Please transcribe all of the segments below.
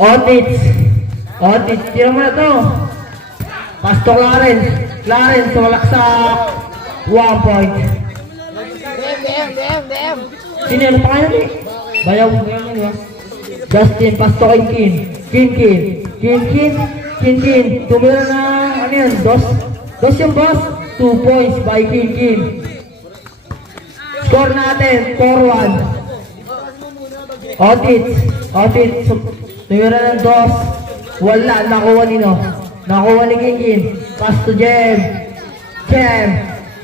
Otits. Otits. Tira mo na to. Pasto Clarence. Clarence, sumalaksak. 1 point. Sino yung pangalan eh? Bayaw mo yan yun. Justin, pasto kay Kin. Kin. Tumira na, ano yan? Dos yung boss. 2 points by Kin. Score natin, 4-1. Otits. Tumira ng 2. Wala, nakuha nino. Nakuha ni Kin. Pass to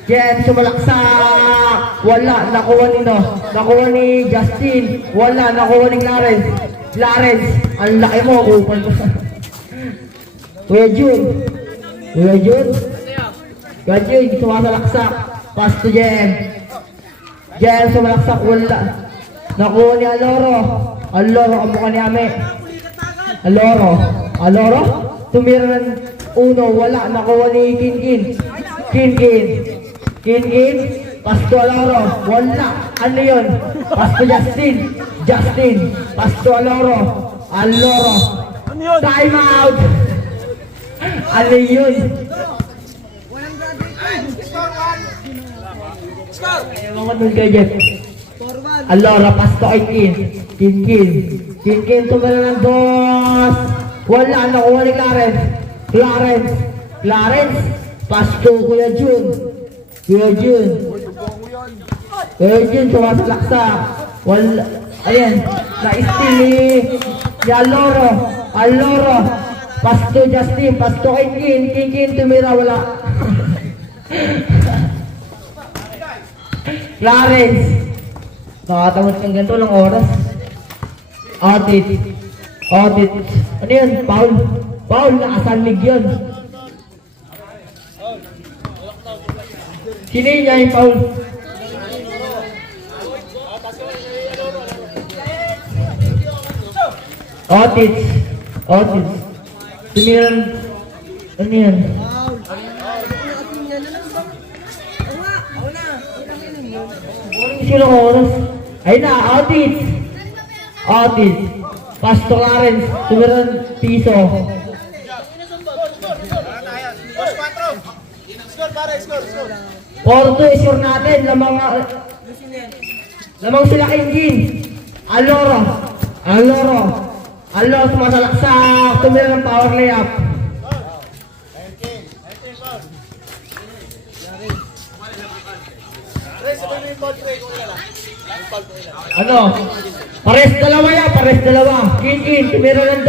Jem, sumalaksak. Wala, nakuha nino. Nakuha ni Justin. Wala, nakuha ni Clarence, ang laki mo. Kupal ko sa... Kuya Jun, sumasalaksak. Pass to Jem, sumalaksak. Wala. Nakuha ni Aloro, ang mukha ni Ame. Aloro, tumira ng 1. Wala, nakuha ni Kin. Pasto Aloro, wala. Ano yun? Pasto Justin. Pasto Aloro. Time out. Ano yun? Ewan ko dun kay Jeff. Aloro, pasto kay Kin. Tumala ng 2. Wala, nakuha ni Clarence. Pasto Kuya Jun, sumasalaksak. Wala, ayan, na-steal ni Aloro. Pasto Justin, pasto kay Kin, tumira, wala. Clarence, nakatamot kang ganito lang oras. Audit. Ano yan? Paul, nakasanlig yun. Sino niya yung Paul? Otits. Tumiran. Ano yan? Sino oras? Ayun na, Otits. Pasto Clarence, tumiran piso. Porto, sure natin. Lamang sila Kin. Aloro, sumasalaksak. Tumira ng power layup. Ano? Pares dalawa. Kin, tumira ng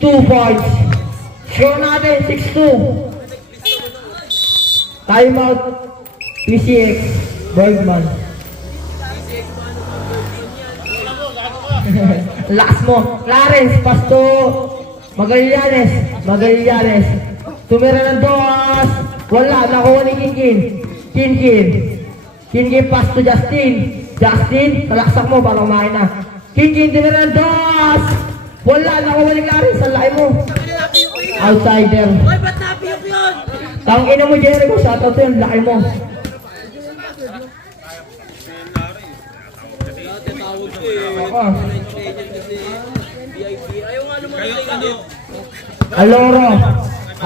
2 points. Sure natin, 6-2. Time out. PCX Bergman. Lakas mo. Clarence, Pasto Magallanes. Tumira ng 2. Wala, nakuha ni Kin, Pasto Justin, salaksak mo para kumain na. Kin, tumira ng 2. Wala, nakuha ni Clarence, ang laki mo. Outsider. Hoy, ba't napiyok yun? Tang ina mo, Jericho, shoutout yun, laki mo. Ako.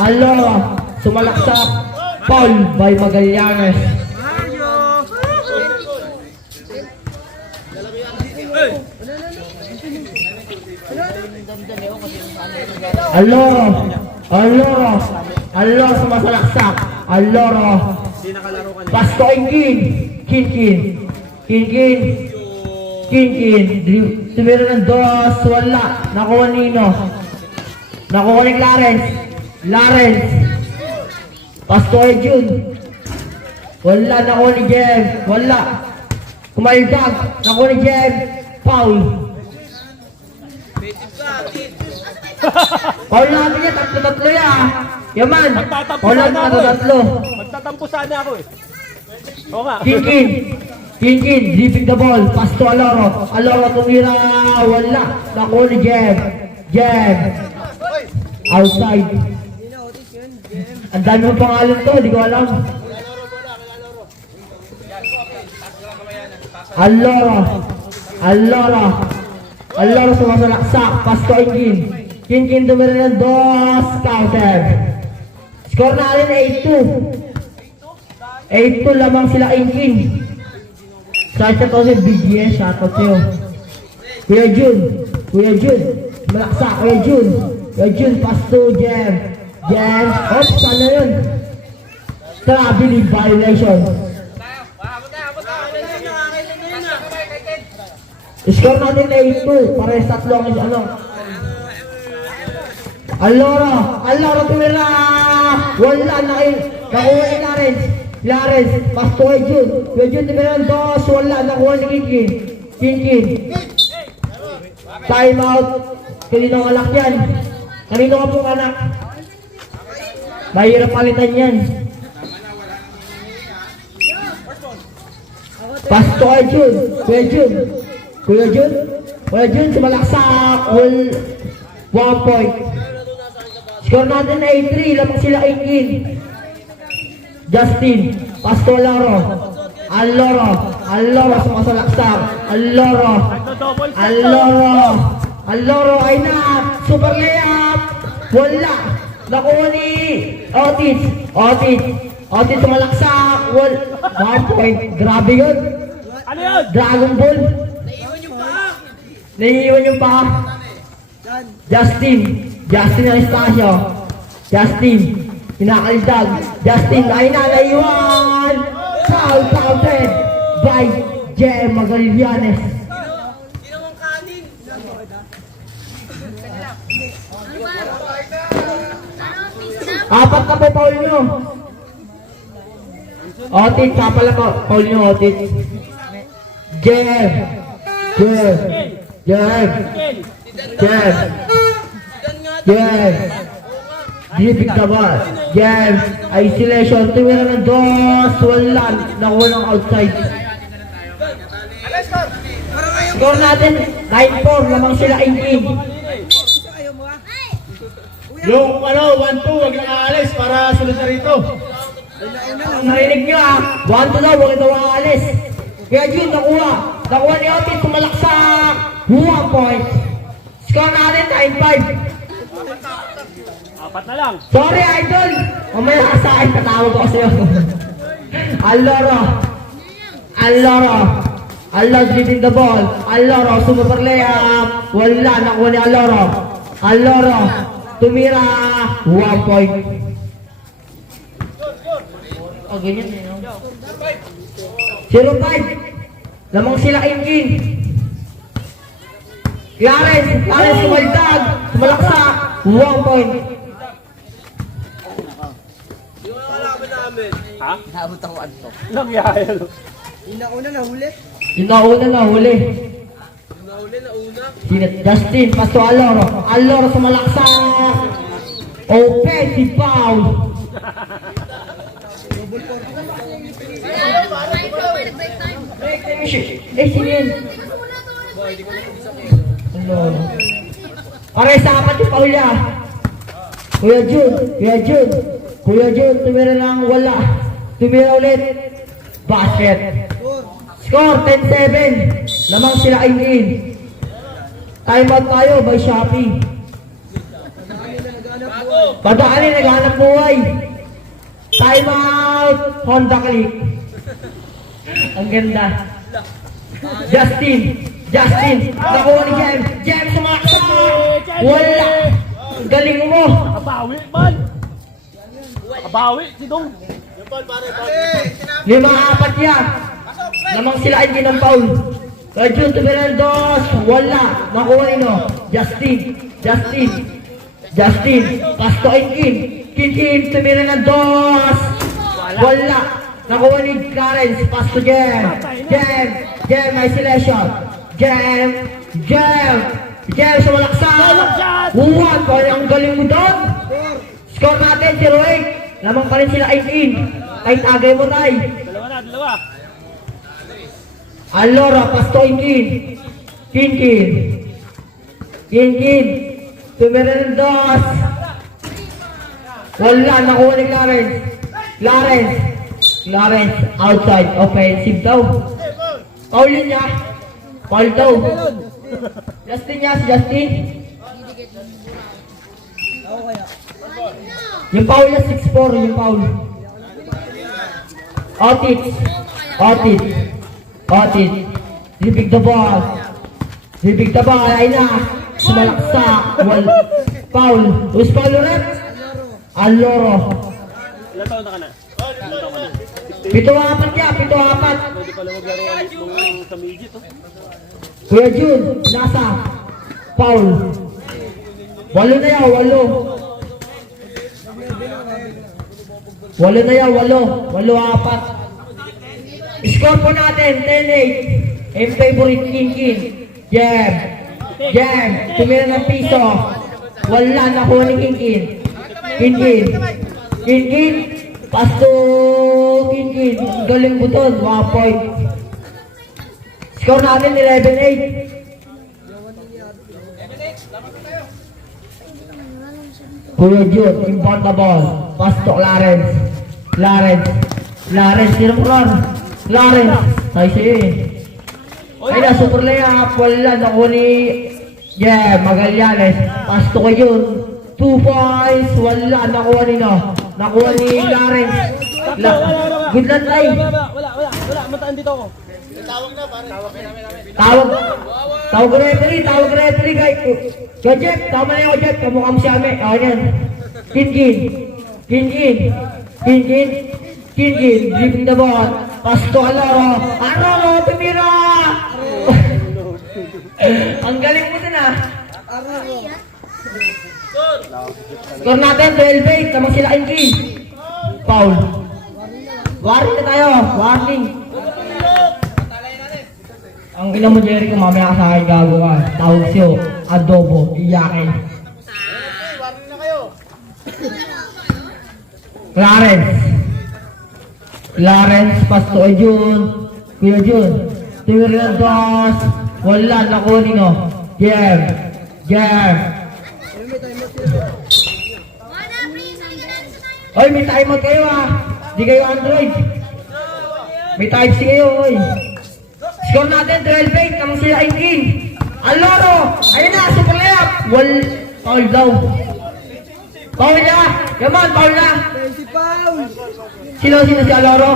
Aloro, sumalaksak. Paul by Magallanes. Aloro, sumasalaksak. Pasto kay Kin. Tumira ng 2. Wala. Nakuha nino. Nakuha ni Clarence. Pasto kay Jun. Wala. Nakuha ni Jem. Wala. Kumaldag. Nakuha ni Jem. Paul natin yan. Tatlo yan. Yaman. Paul natin tatlo. Magtatampo sana ako eh. Oo nga. Kin, dripping the ball. Pasto Aloro, tumira. Wala. Nakuha ni Jem. Outside. Ang dami mong pangalan to, di ko alam. Aloro. Aloro sumasalaksak. Pasto Inkin. Kinkin tumira ng dos. Counter. Score natin 8-2. 8-2 lamang sila Inkin. Shoutout ko si BGS. Shoutout sa'yo. Kuya Jun. Malaksak. Kuya Jun. Pasto. Jem. Oops, sana yun. Traveling violation. Score natin 8-2. Pares tatlo ang ano. Aloro tumira. Wala na kayo. Nakuha ni Lawrence. Pasto kay Jun. Kuya Jun tumira ng dos. Wala. Nakuha ni Kinkin. Time out. Kanino ang anak yan? Kanino ka pong anak? Mahirap palitan yan. Pasto kay Jun. Kuya Jun, sumalaksak. 1 point. Score natin 8-3. Lamang sila Inkin. Justin. Pasto Aloro sumasalaksak. Aloro ay na. Super layup. Wala. Nakuha ni Otis sumalaksak. 1 point. Grabe yun. Ano yun? Dragon Ball. Naiiwan yung paa. Justin Anastasio. Kinakalidag. Ay na, naiwan. Foul counted by Jem Magallanes. Apat na po foul nyo. Otis, kapala po. Foul nyo, Otis. Jem. Dribig the ball. Isolation. Tumira ng dos. Wala. Nakuha ng outside. Score natin 9-4. Lamang sila Inkin. Yung 1-2, wag nang aalis para sunod na rito. Narinig nyo 1-2 daw. Huwag ito aalis. Kaya Jun, nakuha ni Otis. Tumalaksak. 1 point. Score natin 9-5. Apat na lang. Sorry, idol! Mamaya ka sa akin, patawag ko sa'yo. Aloro dribbling the ball. Super layup. Wala, nakuha ni Aloro. Tumira. 1 point. Oh, ganyan eh. 0-5. Lamang sila Inkin. Clarence sumaldag. Sumalaksak. 1 point. Ha? Naabot ako anto. Nangyari. Inauna na huli. Justin, pasto Aloro sumalaksak. Offensive foul. Sino yun? Pare sa apat yung foul niya. Kuya Jun, tumira lang wala. Tumira ulit. Basket. Score 10-7. Lamang sila Inkin. Time out tayo by Shopee. Padaanin, naghanap buhay. Time out. Honda Click. Ang ganda. Justin. Nakuha ni Jem sumaksak. Wala. Galing mo. Abawi, si Dong. 5-4 yan. Lamang sila ay ng foul. Kaya Jun Tuberandos. Wala. Makuha nino. Justin. Pasto Inkin. Kinkin Tuberandos. Wala. Nakuha ni Clarence. Pasto Jem. Isolation. Jem sumalaksak. 1. Kaya ang galing mo doon. Score natin 0-8. Lamang pa rin sila Inkin. Kahit agay mo tayo. Dalawa. Aloro, Pasto Inkin. Kinkin. Tumira ng dos. Wala, nakuha ni Clarence, outside, offensive daw. Foul yun niya. Foul daw. Justin niya, si Justin. Ako kaya. Yung foul niya, 6'4", yung foul. Otit. Otit. Otit. Dribig the ball. Dribig the ball. Ay na. Sumalaksak. Foul. Who's foul ulit? Aloro. Ilan taon na ka na? Ilan taon ka na? 7-4 niya. 7-4. Pwede pala maglaro nung sa midget, oh. Kuya Jun. Nasa. Foul. 8 na yan. 8. 8 na yan. 8. 8-4. Score po natin, 10-8. M favorite, Kin. Jam. Jam. Tumira ng piso. Wala, nakuha ni Kin. Kin. Pass to Kin. Galing buton, 1 point. Score natin, 11-8. Kuya Jun, inbound the ball. Pass to Clarence. Clarence, tinampuran. Clarence, tayo sa'yo eh. Ay na, super layup. Wala, nakuha ni Magallanes. Pass to kay Jun. 2 points. Wala, nakuha ni Clarence. Good lang tayo. Wala. Mataan dito ako. Tawag referee, guys. Jeff, tama na yung Jeff. Kamukha mo si Ame. O, yan. Kin. Dribbling the ball. Pass to Aloro. Aloro, tumira! Ang galing mo din ah. Score natin, 12-8. Tamang sila Kin. Foul. Warning na tayo. Warning. Ang ina mo, Jericho, mamaya ka sa akin gago ka. Tawag siyo, adobo, iyakin. Warning na kayo. Clarence, pass to kay Jun. Kuya Jun. Tumir ng dos. Wala, nakunin o. Jam. Oy, may timeout kayo ah. Di kayo Android. May Type-C kayo, oy. Score natin, 12-8. Kamang sila Kin. Aloro. Ayun na, super layup. Foul daw. Foul niya. Yaman, foul na. Sino si Aloro?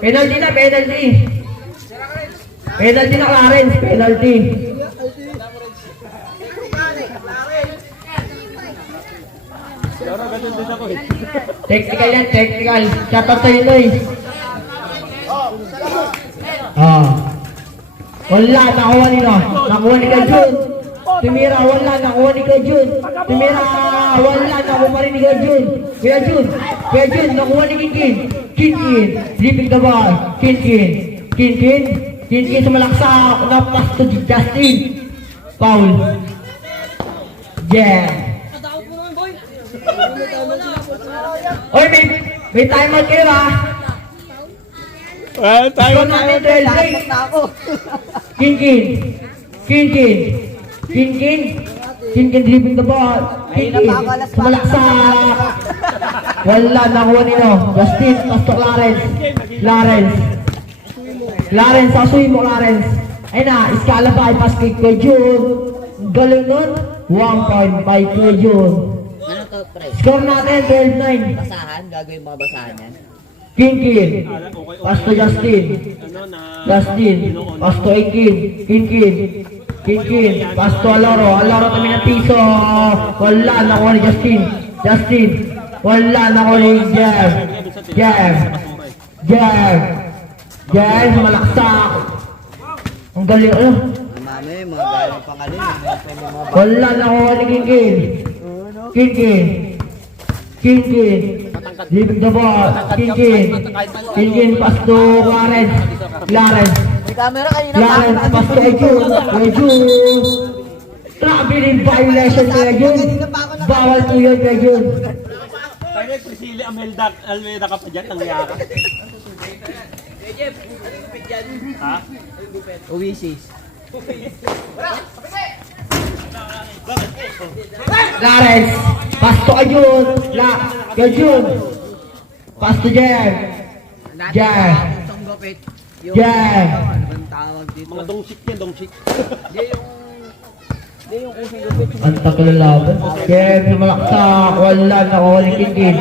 Penalty na, penalty. Penalty na Clarence, penalty. Technical yan, technical. Shoutout sa'yo, Noy. Wala, nakuha ni kay Jun. Tumira, wala, nakuha ni kay Jun. Tumira, wala, nakuha rin ni kay Jun. Kuya Jun, nakuha ni Kin. Dribbling the ball. Kin, sumalaksak. Napas to Justin. Foul. Jam. Oy, may timeout kayo ah. Score natin 12-8. Kin dribbling the ball. Kin sumalaksak. Wala, nakuha nino. Justin, pass to Clarence, sasuyin mo Clarence. Ayun na, iskala pa, pass kay Jun. Galing nun. 1.5 kay Jun. Ano to, pre? Score natin 12-9. Basahan? Gagawin mga basahan yan? Kin. Pass to Justin. Pass to Kin. Pass to Aloro. Kami ng piso. Wala, nakuha ni Justin. Wala, nakuha ni Jam. Malaksak. Ang galing, ano? Mami, mga galing pangalan. Wala, nakuha ni Kin. Dribbling the ball. Kin. Pass to Clarence. May camera kanina. Clarence, pass to Jun. Traveling violation kay Jun. Bawal po yun kay Jun. Tayo Priscilla Almeida ka pa dyan, nangyaya ka. Ha? Oasis. Clarence, pass to Jun. Pass to Jam. Tanggapit. Jam. Ano bang tawag dito? Mga dongshik yan, dongshik. Hindi yung Hindi yung kusing gupit. Ang takal ng laban. Game, sumalaksak. Wala, nakuha ni Kinkin.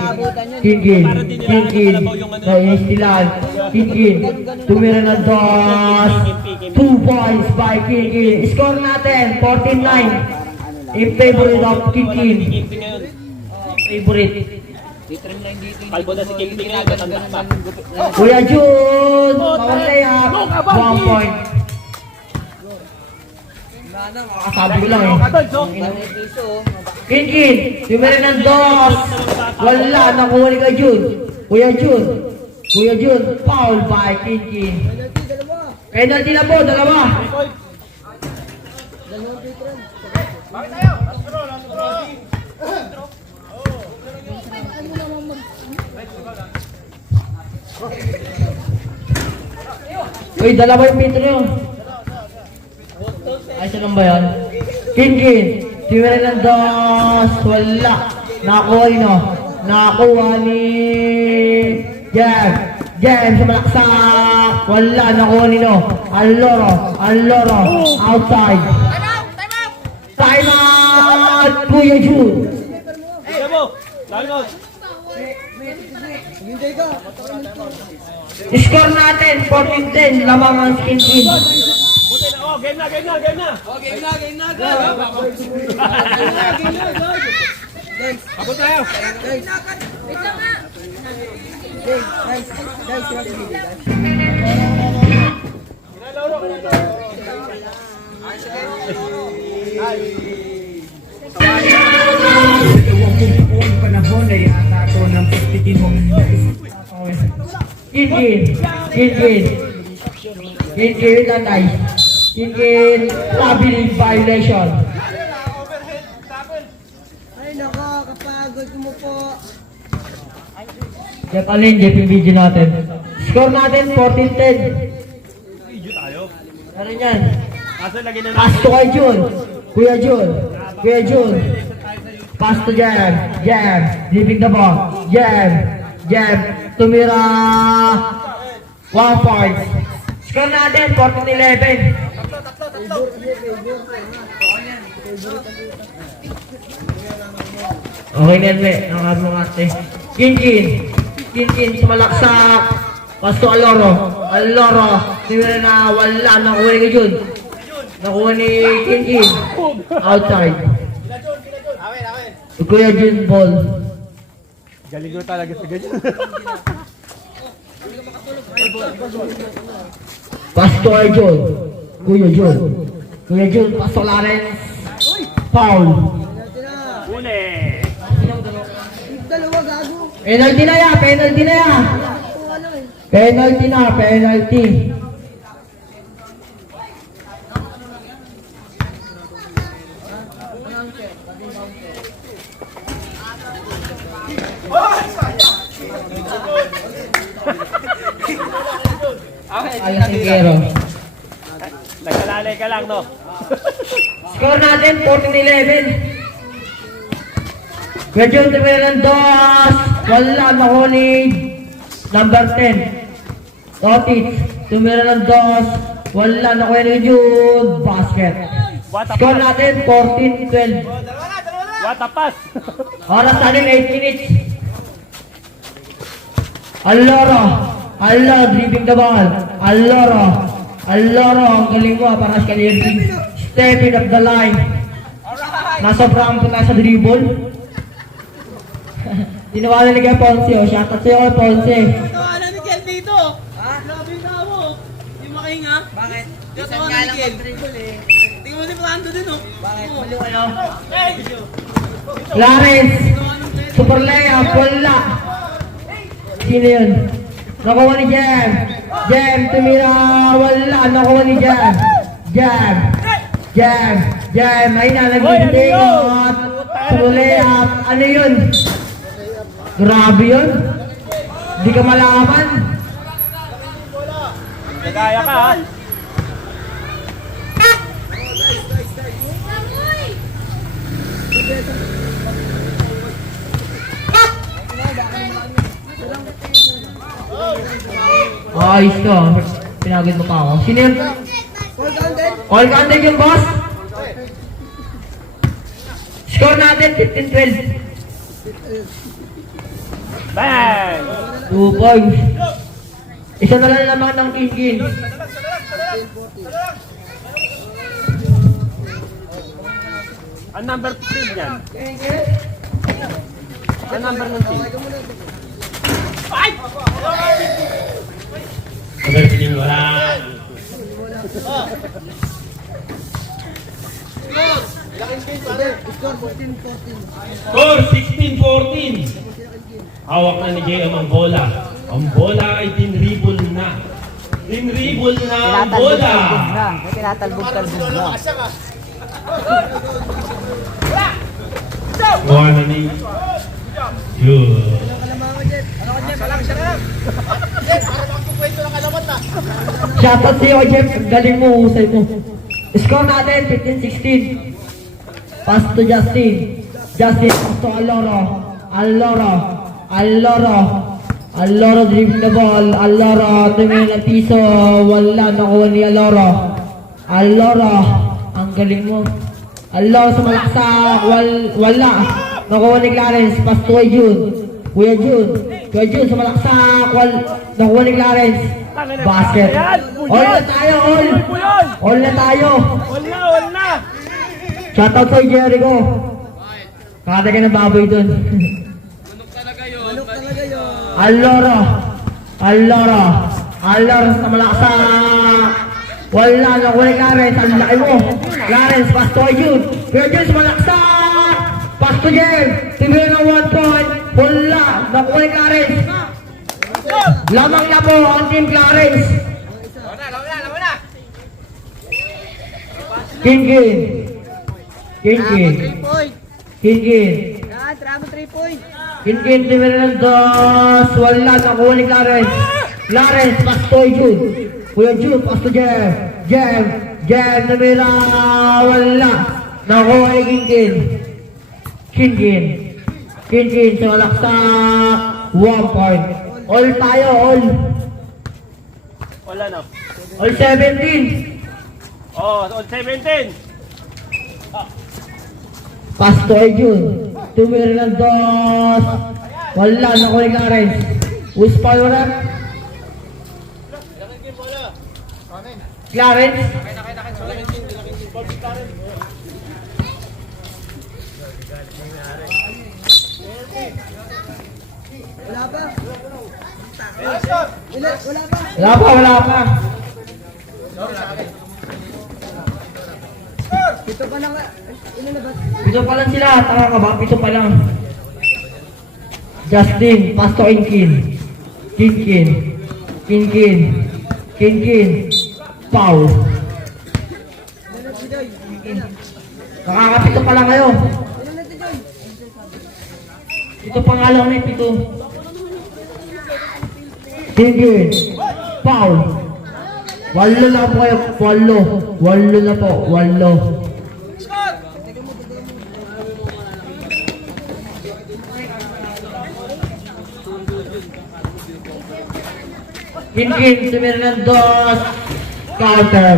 Kinkin. Naiistilan. Kinkin. Tumira ng dos. 2 points by Kinkin. Score natin, 14-9. In favorite of Kinkin. Kimping ngayon. Favorite. Titrim lang dito. Kalbo na si Kimping ngayon. Matanda pa. Kuya Jun. Bawang layup. 1 point. Sabi ko lang eh. Kinkin, tumira ng dos. Wala, nakuha ni Kuya Jun. Kuya Jun. Kuya Jun, foul by Kinkin. Penalty na po, dalawa. Uy, dalawa yung pitro yun. Ay, saan ba yan? Kinkin, tumira ng dos. Wala. Nakuha ni no. Nakuha ni Jem. Jem, sumalaksak. Wala, nakuha ni no. Alloro. Outside. Time out! Kuya Jun. Bravo! Lagot! Score natin, 14-10. Lamang ang Kinkin. Buti na! Oh, game na! Abot tayo! Buong panahon ay atato ng pagtitinong Kinkin with a knife. Kinkin, labyrinth violation. Ay nako, kapagod mo po. Jeff Allen, Jeff yung video natin. Score natin, 14-10. Video tayo. Ano yan? Kaso lagyan na Pass to kay Jun. Kuya Jun. Pass to Jam. Leaving the ball. Jam. Tumira. 1 point. Score natin, 14-11. Okay na yan, ang mga ate. Kinkin, sumalaksak. Pass to Alloro. Tumira na wala. Nakuha ni Jun. Nakuha ni Kinkin. Outside. Kuya Jun ball. Galing ko talaga sa ganyan. Pass to Jun. Kuya Jun, pass to Lawrence. Foul. Uli! Dalawa gago. Penalty na yan. Penalty. Ayos yung Gero. Nagkalalay ka lang, no? Score natin, 14-11. Kuya Jun, tumira ng dos. Wala, nahuli. Number 10. Otis, tumira ng dos. Wala, nakuha ni Jun. Basket. Score natin, 14-12. What a pass! Oras natin, 8 minutes. Alloro, dribbling the ball. Alloro, ang galing mo, parang Scalierti. Stepping up the line. Nasa front po tayo sa dribble. Tinawalan ni kay Ponce, shoutout sa'yo kay Ponce. Tawanan ni Kel dito. Ha? Grabe yung tao mo. Hindi makahinga. Bakit? Tawanan ni Kel. Tingnan mo si Brando din, oh. Bakit? Lawrence, super layup, wala. Sino yun? Nakuha ni Jam, tumira, wala. Nakuha ni Jam, ay na, nag-intingot. Super layup, ano yun? Grabe yun. Hindi ka malaman. Nagaya ka, ha? Ayos to. Pinagod mo pa ako. Sino yun? All counted yung boss? Score natin 15-12. Bang! 2 points. Isa na lang naman ng King. Ang number 15 yan. Ang number ng team. Pagkasin wala. Score 16-14. Hawak na ni Jay ang bola. Ang bola ay tinribol na. Tinribol na ang bola. Tinatalbog-talbog na. Kuha na ni. Yun. Shoutout sa'yo, Jeff. Galing mo, husay mo. Score natin 15-16. Pass to Justin. Justin, pass to Aloro. Aloro dribbling the ball. Aloro, tumingin ng piso. Wala, nakuha ni Aloro. Ang galing mo. Aloro sa malaksak. Wala. Nakuha ni Clarence. Pass to Kuya Jun sa malaksak. Nakuha ni Clarence. Basket. All na tayo, all. All na tayo. All na! Shoutout sa'yo, Jericho. Kakata ka ng baboy dun. Manok talaga yun. Aloro sa malaksak. Wala, nakuha ni Clarence. Ang laki mo. Clarence, pass to Jun. Kuya Jun sa malaksak. Pass to Jer. Tibigyan ng 1 point. Wala, nakuha ni Clarence. Lamang na po ang team Clarence. King. 3 point. Yan, tramo 3 point. King, tibigyan ng 2. Wala, nakuha ni Clarence. Clarence, pass to Jun. Kuya Jun, pass to Jer. Jer, namira. Wala, nakuha ni King, sa malaksak. 1 point. All tayo, all. Wala na. All 17. Oh, all 17. Pass to Jun. Tumira ng 2. Wala, nakuha ni Clarence. Who's foul rep? Clarence? Wala pa. Wala pa. Wala pa. Ito pa na nga. Ilan na ba? Pito pa lang sila. Tama ka ba? Pito pa lang. Justin, pass to King. Paul. Ilan na si Joy? Nakakapito pa lang kayo. Ilan na si Joy? Ito pangalan na pito. King. Paul. 8 na po kayo. 8 na po. 8. King, tumira ng 2. Counter.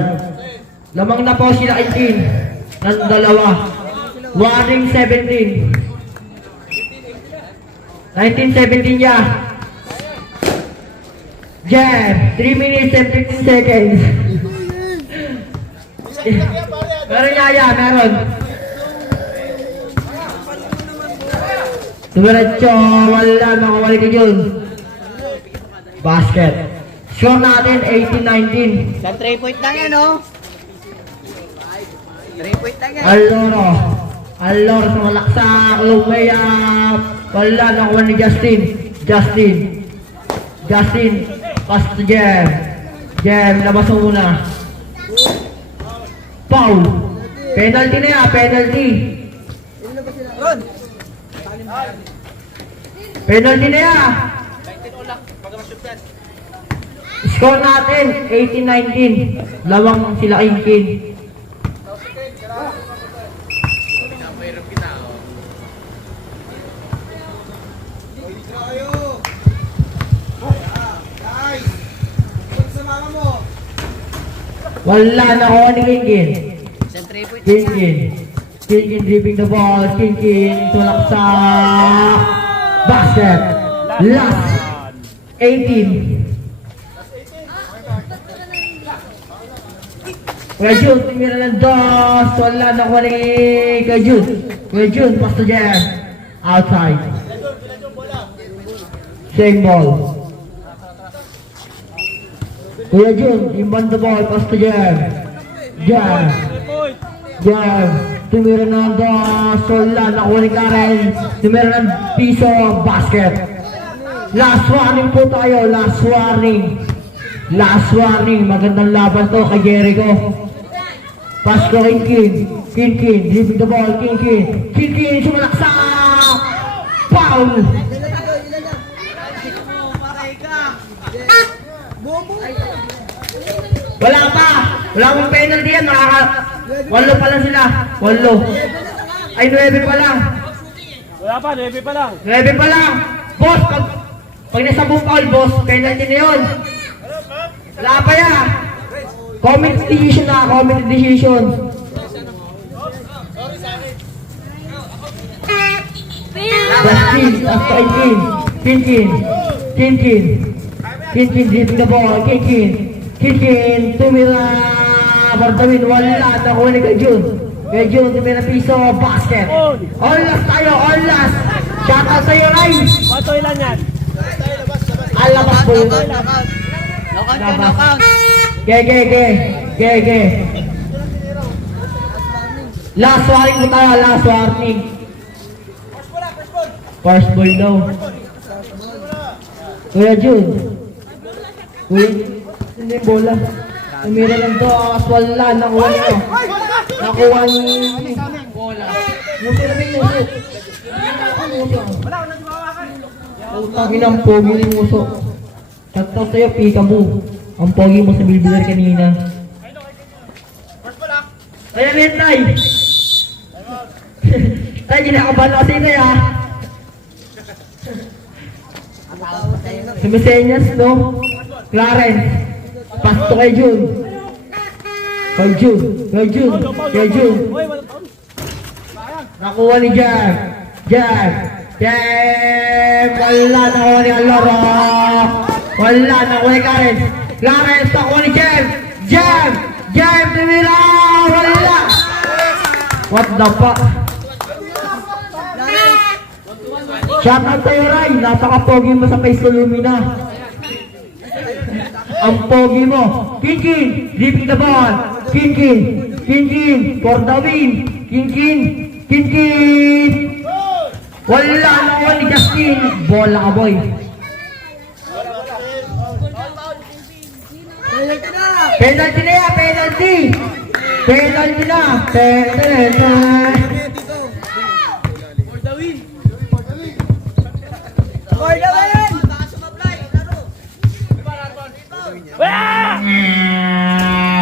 Lamang na po sila King. Ng 2. Warning 17. 1917 niya. Jeff, 3 minutes and 15 seconds. Meron yaya, meron. Dumiretso, wala, makawali ka dyan. Basket. Score natin, 18-19. Sa 3 point lang yan, oh. 3 point lang yan. Alor sa malaksak, lumayap. Wala, nakuha ni Justin, pass to Jem, labas mo muna. Foul. Penalty na yan, penalty. Ilan na ba sila? Ron! Penalty na yan. Score natin, 18-19. Lawang sila King. Wala, nakuha ni King. Sa 3 point. King. Kinkin dribbling the ball. Kinkin tulak sa basket. Last 18. Kuya Jun, tumira ng dos. Wala na ko ni Kuya Jun. Kuya Jun, pass to Jem. Outside. Same ball. Kuya Jun, inbound the ball. Pass to Jem. Jem. Jem. Tumira ng dos. Wala na ko ni Karen. Tumira ng piso. Basket. Last warning po tayo. Last warning. Last warning. Magandang laban to kay Jericho. Pass ko Kinkin. Kinkin. Dribbling the ball. Kinkin. Kinkin. Sumalaksa. Foul. Wala pa. Wala akong penalty yan. Walo pa lang sila. Walo. Ay, 9 pa lang. Wala pa, 9 pa lang. 9 pa lang. Boss, pag nasabong foul, boss, penalty na yun. Wala pa yan. Comment decision na, comment decision. Justin, that's Kinkin. Kinkin. Kinkin. Kinkin, dribbling the ball. Kinkin. Kinkin, tumira. Bardawin, wala. Nakuha ni Kajun. Kajun, tumira piso. Basket. All last tayo, all last. Shout out sa'yo, Ray. Bato ilan yan? Alabas po yun. Knockout ka, knockout. Ge. Last warning po tayo, last warning. First ball daw. Kuya Jun. Kuya, hindi yung bola. Tumira lang to, wala, nakuha niya. Nakuha niya. Bola. Muso na may muso. Utangin ang pogi ni Muso. Shoutout sa'yo, pika mo. Ang pogi mo sa bilbilar kanina. Ayan yan, Tay. Tay, ginakabahan kasi Tay, ha? Sumisenyas, no? Clarence. Pass to kay Jun. Kay Jun. Nakuha ni Jam. Wala nakuha ni Aloro. Wala nakuha ni Clarence. Clarence nakuha ni Jam. Tumira. Wala. What the fuck? Shout out sa'yo, Ray. Napaka-pogi mo sa face Lumina. Ang pogi mo. Kinkin. Dribbling the ball. Kinkin. For the win. Kinkin. Wala nakuha ni Justin. Bola ka, boy. Penalty na yan. Penalty na.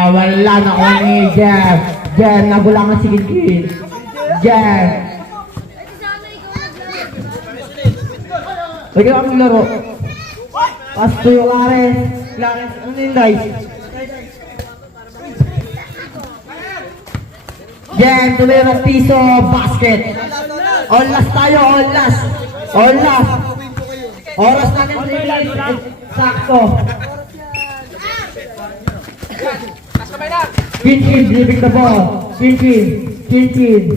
Wala nakuha ni Jeff. Nabulangan si Kinkin. Jeff. Lagi ako naglaro. Pass to yung Clarence, ano yung guys? Jem, tumira ng piso, basket. All last tayo, all last. Oras natin 3 minutes. Sakto. Kinkin, dribbling the ball. Kinkin.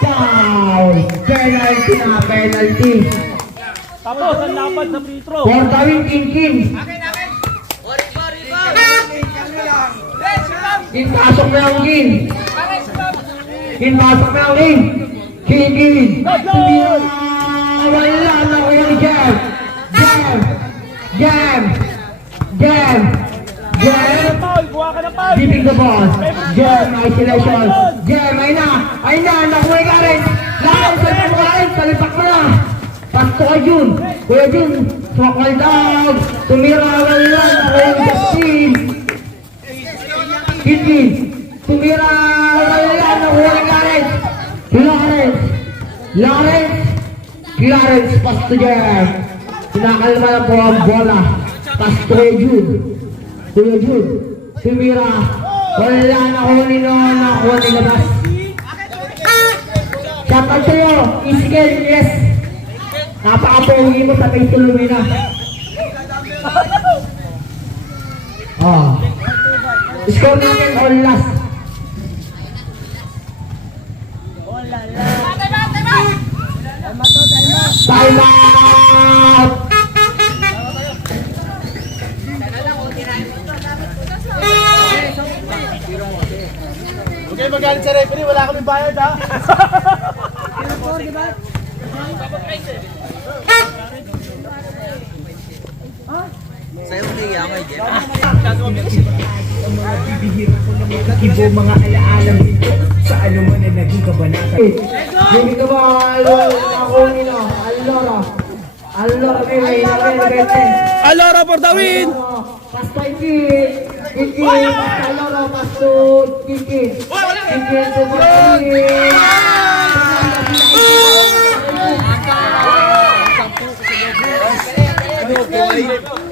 Foul. Penalty. Tapos, ang laban sa free throw. For the win, Kinkin. Pinasok na ang Kin. Kinkin. Wala na ko yung Jam. Buha ka na pa. Dribbling the ball. Jam, isolation. Jam, ay na, nakuha ka rin. Salipak mo na. Pasto kay Jun. Kuya Jun, swakal daw. Tumira, wala, nakuha yung Justin. Kinkin. Tumira, wala, nakuha yung Clarence, pasto Jam. Sinakalma na po ang bola. Pasto kay Jun. Kuya Jun. Tumira. Wala nakuha ni Noon. Nakuha ni Labas. Shoutout sa'yo, Iskiel, yes. Napaka-pogi mo sa face tuloy na. Oh. Score natin all last. Time out! Huwag kayo magalit sa referee, wala kami bayad ha. Sa'yo may yamay dyan. Ibo mga alaala dito sa ano man na naging kabanata. Hindi ka ba ako nila? Allora. Allora, may nabete. Alora for the win! Pasta Kiki. Kiki. Pasta Allora. Pasto Kiki. Kiki. Kiki.